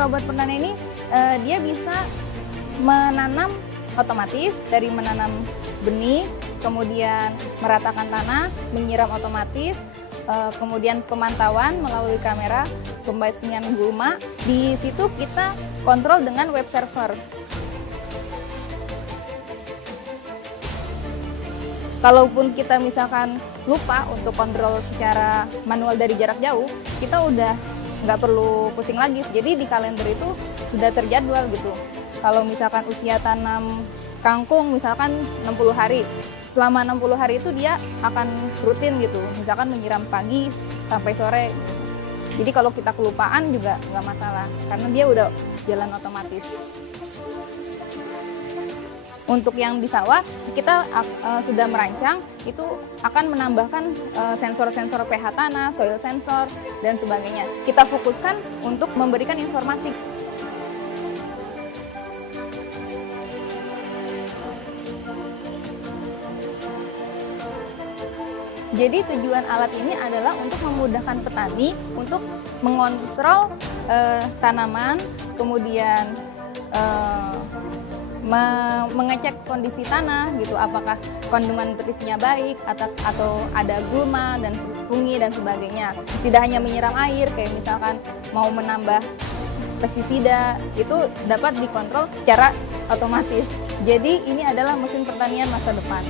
robot pertanian ini dia bisa menanam otomatis, dari menanam benih, kemudian meratakan tanah, menyiram otomatis, kemudian pemantauan melalui kamera, pembasmian gulma. Di situ kita kontrol dengan web server. Kalaupun kita misalkan lupa untuk kontrol secara manual dari jarak jauh, kita udah nggak perlu pusing lagi. Jadi di kalender itu sudah terjadwal gitu. Kalau misalkan usia tanam kangkung misalkan 60 hari, selama 60 hari itu dia akan rutin gitu. Misalkan menyiram pagi sampai sore. Jadi kalau kita kelupaan juga nggak masalah, karena dia udah jalan otomatis. Untuk yang di sawah, kita sudah merancang, itu akan menambahkan sensor-sensor pH tanah, soil sensor, dan sebagainya. Kita fokuskan untuk memberikan informasi. Jadi tujuan alat ini adalah untuk memudahkan petani untuk mengontrol tanaman, kemudian mengecek kondisi tanah gitu, apakah kandungan nutrisinya baik atau ada gulma dan fungi dan sebagainya. Tidak hanya menyiram air, kayak misalkan mau menambah pestisida, itu dapat dikontrol secara otomatis. Jadi ini adalah mesin pertanian masa depan.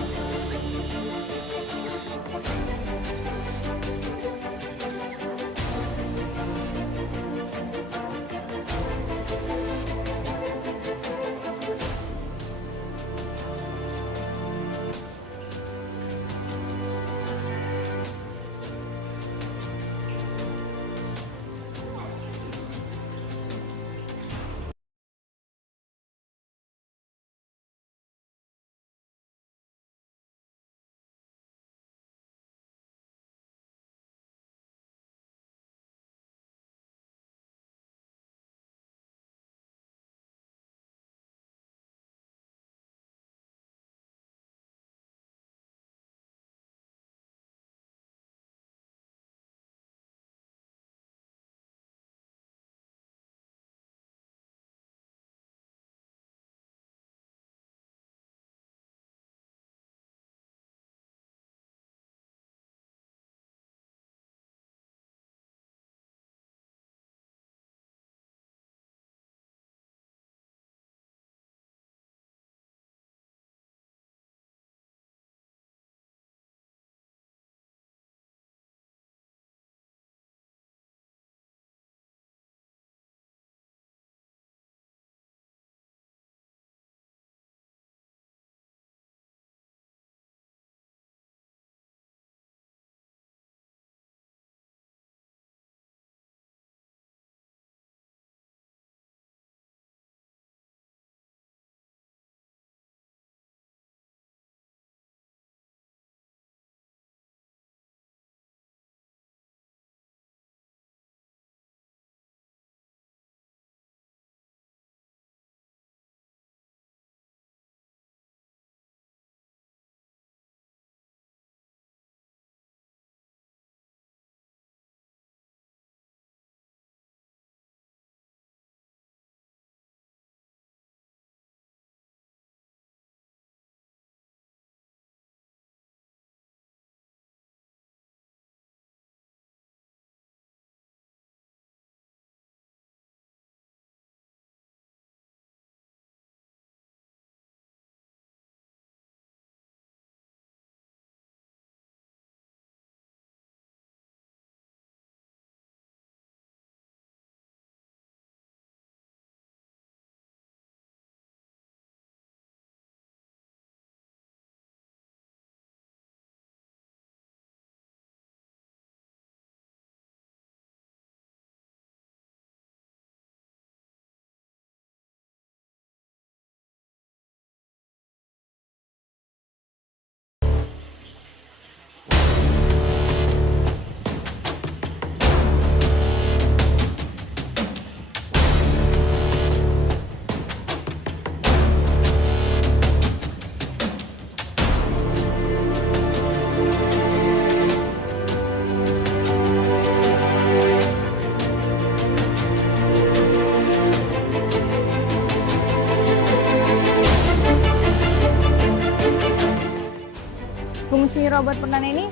robot pertanian ini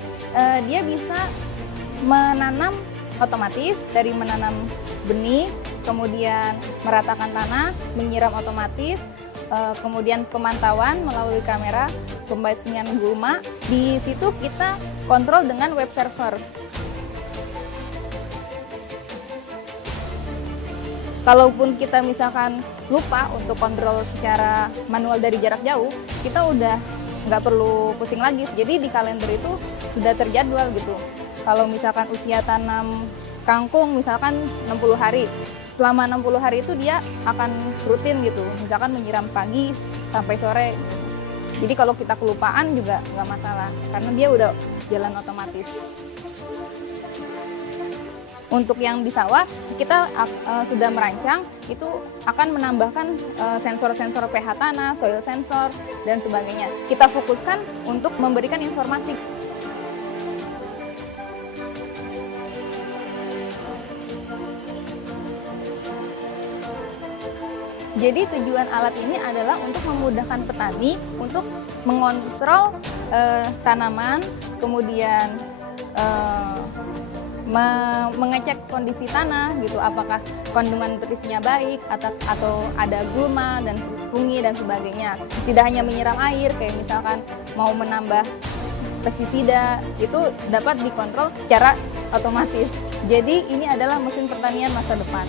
dia bisa menanam otomatis, dari menanam benih, kemudian meratakan tanah, menyiram otomatis, kemudian pemantauan melalui kamera, pembasmian gulma. Di situ kita kontrol dengan web server. Kalaupun kita misalkan lupa untuk kontrol secara manual dari jarak jauh, kita udah nggak perlu pusing lagi. Jadi di kalender itu sudah terjadwal gitu. Kalau misalkan usia tanam kangkung misalkan 60 hari, selama 60 hari itu dia akan rutin gitu, misalkan menyiram pagi sampai sore. Jadi kalau kita kelupaan juga nggak masalah, karena dia udah jalan otomatis. Untuk yang di sawah, kita sudah merancang, itu akan menambahkan sensor-sensor pH tanah, soil sensor, dan sebagainya. Kita fokuskan untuk memberikan informasi. Jadi tujuan alat ini adalah untuk memudahkan petani untuk mengontrol tanaman, kemudian mengecek kondisi tanah gitu, apakah kandungan nutrisinya baik atau ada gulma dan fungi dan sebagainya. Tidak hanya menyiram air, kayak misalkan mau menambah pestisida, itu dapat dikontrol secara otomatis. Jadi ini adalah mesin pertanian masa depan.